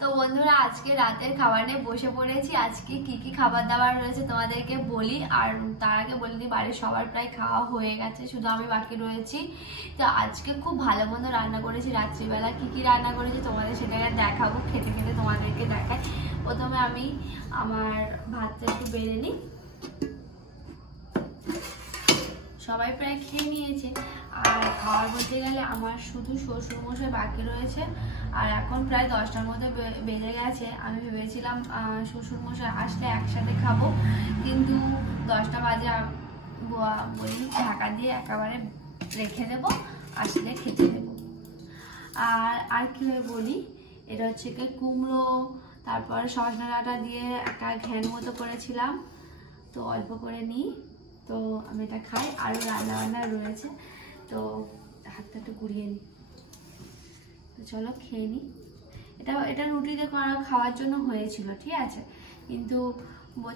তো বন্ধুরা আজকে রাতের খাবার নিয়ে বসে পড়েছি। আজকে কি কি খাবার দাবার রয়েছে তোমাদেরকে বলি, আর তার আগে বলে দিই বাড়ির সবার প্রায় খাওয়া হয়ে গেছে, শুধু আমি বাকি রয়েছি। তো আজকে খুব ভালো মন্দ রান্না করেছি। রাত্রিবেলা কি কি রান্না করেছি তোমাদের সেটাকে দেখাবো, খেতে খেতে তোমাদেরকে দেখাই। প্রথমে আমি আমার ভাতটা একটু বেড়ে নিই। সবাই প্রায় খেয়ে নিয়েছে, আর খাওয়ার বলতে গেলে আমার শুধু শ্বশুরমশাই বাকি রয়েছে। আর এখন প্রায় 10টার মধ্যে বেজে গেছে। আমি ভেবেছিলাম শ্বশুরমশাই আসলে একসাথে খাবো, কিন্তু 10টা বাজে বলি ঢাকা দিয়ে একেবারে রেখে দেবো, আসলে খেতে দেবো। আর কীভাবে বলি, এটা হচ্ছে কি কুমড়ো, তারপর সজনা ডাঁটা দিয়ে একটা ঘ্যান মতো করেছিলাম, তো অল্প করে নিই। তো আমি এটা খাই, আরও রান্না বান্না রয়েছে, তো হাতটা একটু ঘুরিয়ে নিই। তো চলো খেয়ে নিই। এটা রুটিতে খাওয়ার জন্য হয়েছিল, ঠিক আছে, কিন্তু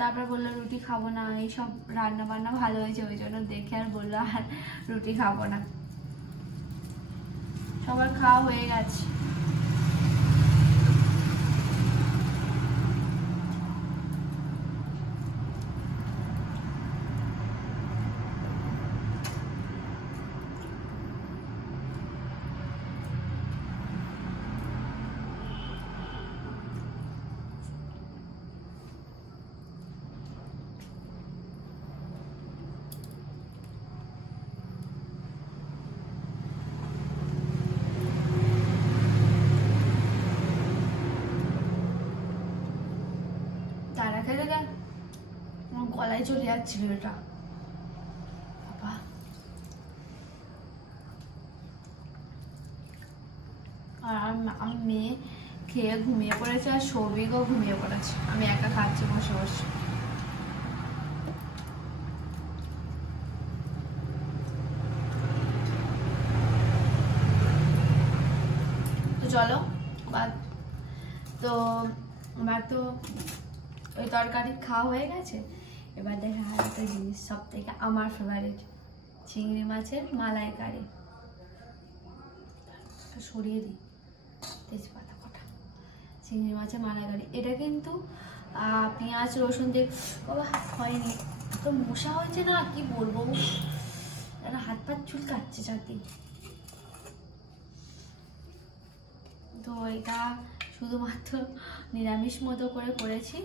তারপর বললো রুটি খাবো না, এইসব রান্না বান্না ভালো হয়েছে, ওই জন্য দেখে আর বললো আর রুটি খাবো না। সবার খাওয়া হয়ে গেছে। তারা খেলে দেখ আমার গলায় চলে যাচ্ছিল এটা, বাবা। আর আমি মেয়ে খেয়ে ঘুমিয়ে পড়েছে, আর সৌভিকও ঘুমিয়ে পড়েছে। আমি একা খাচ্ছি বসে বসে। তো চলো আমার তো ওই তরকারি খাওয়া হয়ে গেছে। এবার দেখা আর একটা জিনিস, সব থেকে আমার ফেভারিট, চিংড়ি মাছের মালাইকারি। সরিয়ে দিই তেজপাতা কটা। চিংড়ি মাছের মালাইকারি, এটা কিন্তু পেঁয়াজ রসুন দিয়ে বাবা হয়নি, তো মশা হয়েছে না, কি বলবো, হাত পা চুল কাটছে চারদিন। তো এটা শুধুমাত্র নিরামিষ মতো করে করেছি,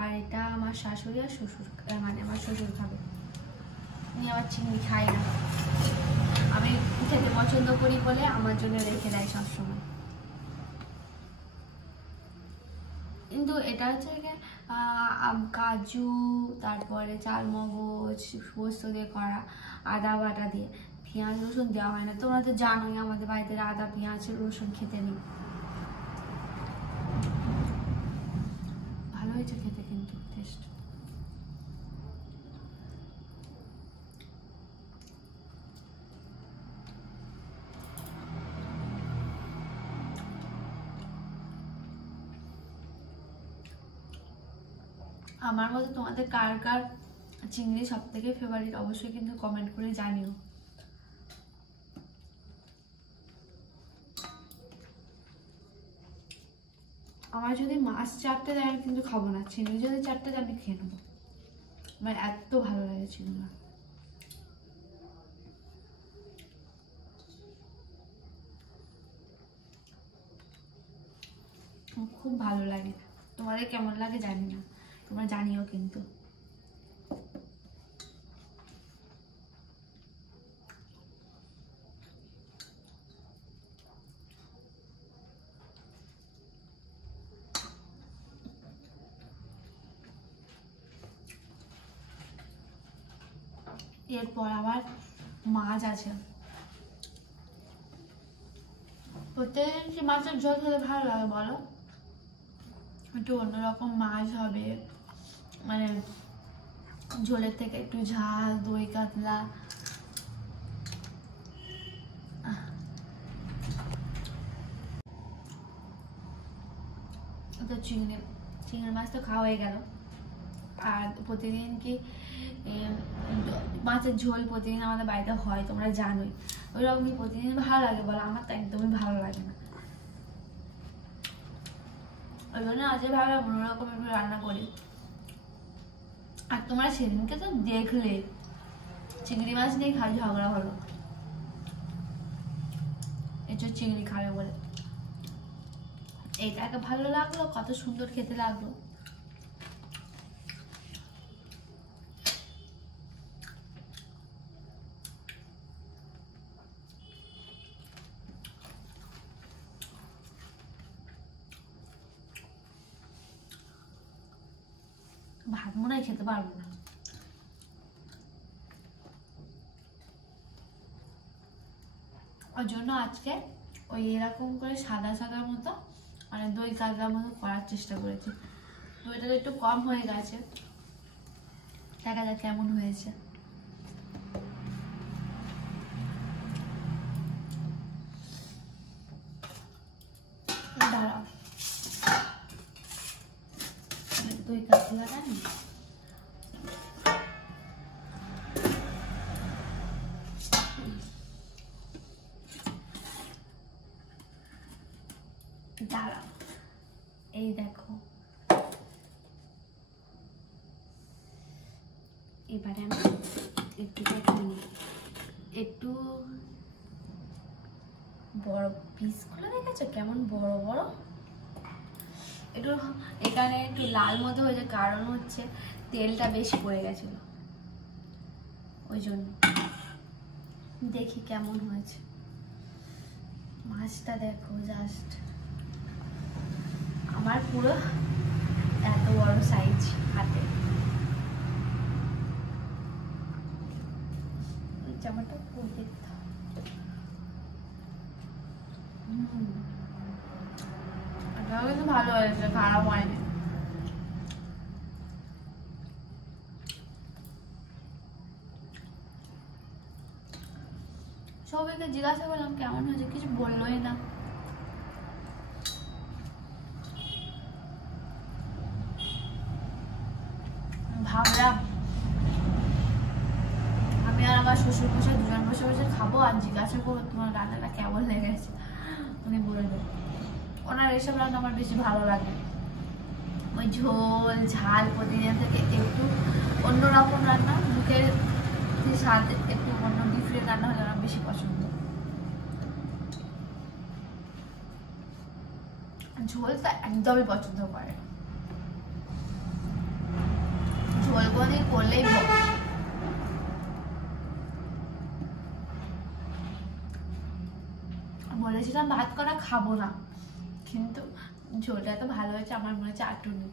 আর এটা আমার শাশুড়ি আর শ্বশুর, মানে আমার শ্বশুর খাবে। আমি আবার চিংড়ি খাই না, আমি খেতে পছন্দ করি বলে আমার জন্য রেখে দেয় সবসময়। কিন্তু এটা হচ্ছে কাজু, তারপরে চালমগজ, পোস্ত দিয়ে করা, আদা বাটা দিয়ে, পেঁয়াজ রসুন দেওয়া হয় না। তোমরা তো জানোই আমাদের বাড়িতে আদা পেঁয়াজ রসুন খেতে নেই। ভালো হয়েছে খেতে কিন্তু টেস্ট। আমার মতো তোমাদের কার কার চিংড়ি সব থেকে ফেভারিট অবশ্যই কিন্তু কমেন্ট করে জানিও। আমার যদি মাছ 4টে দেয় আমি কিন্তু খাবো না, চিংড়ি যদি 4টে দেয় আমি খেয়ে নেবো। আমার এত ভালো লাগে চিংড়ি। খুব ভালো লাগে। তোমাদের কেমন লাগে জানি না, তোমরা জানিও কিন্তু। এরপর আবার মাছ আছে। প্রত্যেকদিন কি মাছের ঝোল খেতে ভালো লাগে বলো? একটু অন্যরকম মাছ হবে, মানে ঝোলের থেকে একটু ঝাল, দই কাতলা। তো চিংড়ি মাছ তো খাওয়া হয়ে গেল। আর প্রতিদিন কি মাছের ঝোল প্রতিদিন আমাদের বাড়িতে হয়, তোমরা জানোই। ওইরকম কি প্রতিদিন ভালো লাগে বলো? আমার তো একদমই ভালো লাগে না। ওই জন্য আজকে ভাবলাম অন্যরকম একটু রান্না করি। আর তোমরা সেদিনকে তো দেখলে চিংড়ি মাছ নিয়ে খালি ঝগড়া হলো, এঁচোড় চিংড়ি খাবে বলে। এইটাকে ভালো লাগলো, কত সুন্দর খেতে লাগলো। ভাত মনে হয় খেতে পারবো না। ওই জন্য আজকে ওই এরকম করে সাদা সাদা মতো মানে দই কাতলার মতো করার চেষ্টা করেছি। দইটা একটু কম হয়ে গেছে, দেখা যাক কেমন হয়েছে। দাঁড়াও, দই কাতলাটা নি দাঁড়াও, এই দেখো এবারে আমি একটু একটু বড় পিসগুলো দেখেছো কেমন বড় বড়, একটু এখানে একটু লাল মতো হয়েছে, কারণ হচ্ছে তেলটা বেশি পড়ে গেছিল ওই জন্য। দেখি কেমন হয়েছে মাছটা, দেখো জাস্ট আমার পুরো এত বড় সাইজ হাতে। জামাটা খুব দেখতে কিন্তু ভালো হয়েছে, খারাপ হয়নি। সবাইকে জিজ্ঞাসা করলাম কেমন হয়েছে, কিছু বললোই না। ভাবলাম আমি আর আমার শ্বশুর মশাই দুজন বসে বসে খাবো আর জিজ্ঞাসা করবো তোমার রান্নাটা কেমন লেগেছে, উনি বলে দেবো। ওনার এসব রান্না আমার বেশি ভালো লাগে, ওই ঝোল ঝাল প্রতিদিন থেকে একটু অন্যরকম রান্না, মুখের স্বাদ একটু অন্য ডিফারেন্ট রান্না হলে আমার বেশি পছন্দ। ঝোল তো একদমই পছন্দ করে, ঝোল কোনদিন করলেই বলেছিলাম ভাত করা খাবো না, কিন্তু ঝোলটা তো ভালো হয়েছে, আমার মনে হচ্ছে আটুনি।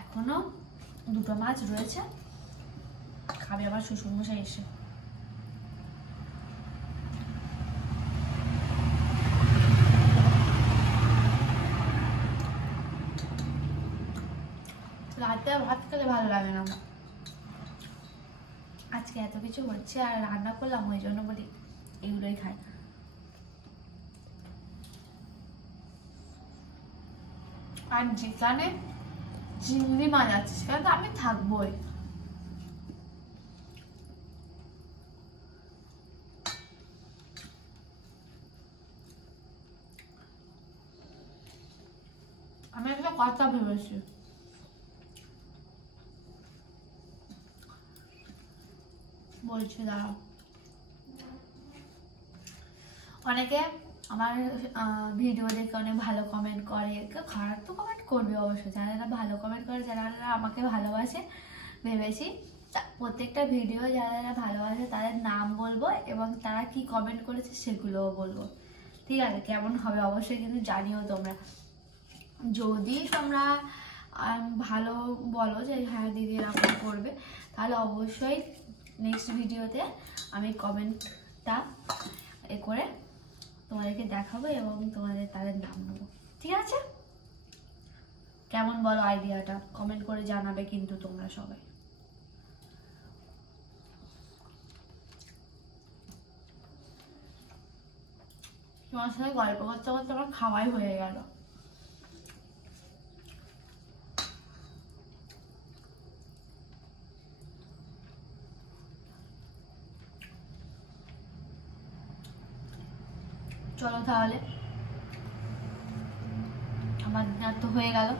এখনো দুটো মাছ রয়েছে, খাবে আমার শ্বশুরমশাই এসে। রাতে ভাত খেলে ভালো লাগে না, আজকে এত কিছু হচ্ছে আর রান্না করলাম ওই জন্য বলি এগুলোই খাই। আর যেখানে চিংড়ি মাছ আছে সেখানে তো আমি থাকবোই। আমি একটা কথা ভেবেছি, বলছি দাঁড়াও। অনেকে আমার ভিডিও দেখে অনেক ভালো কমেন্ট করে, কেউ খারাপ তো কমেন্ট করবে অবশ্যই, যারা ভালো কমেন্ট করে, যারা আমাকে ভালোবাসে, ভেবেছি প্রত্যেকটা ভিডিও যারা ভালোবাসে তাদের নাম বলবো এবং তারা কি কমেন্ট করেছে সেগুলোও বলবো, ঠিক আছে? কেমন হবে অবশ্যই কিন্তু জানিও তোমরা। যদি তোমরা ভালো বলো যে হ্যাঁ দিদি এরকম করবে, তাহলে অবশ্যই নেক্সট ভিডিওতে আমি কমেন্টটা এ করে তোমাদেরকে দেখাবো এবং তোমাদের তাদের নাম নেবো, ঠিক আছে? কেমন বলো আইডিয়াটা? কমেন্ট করে জানাবে কিন্তু তোমরা সবাই। তোমার সাথে গল্প করতে করতে আমার খাওয়াই হয়ে গেল। চলো তাহলে, আমার ডিনার তো হয়ে গেল।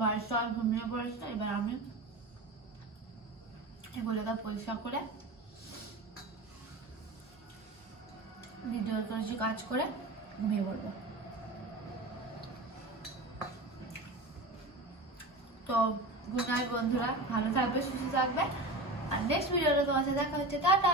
বাড়ির সবাই ঘুমিয়ে পড়েছে, এবার আমি এগুলোকে পরিষ্কার করে ভিডিও করেছি, কাজ করে ঘুমিয়ে পড়বো। তো গুড নাইট বন্ধুরা, ভালো থাকবে, সুস্থ থাকবে, আর নেক্সট ভিডিওতে তোমার সাথে দেখা হচ্ছে। টাটা।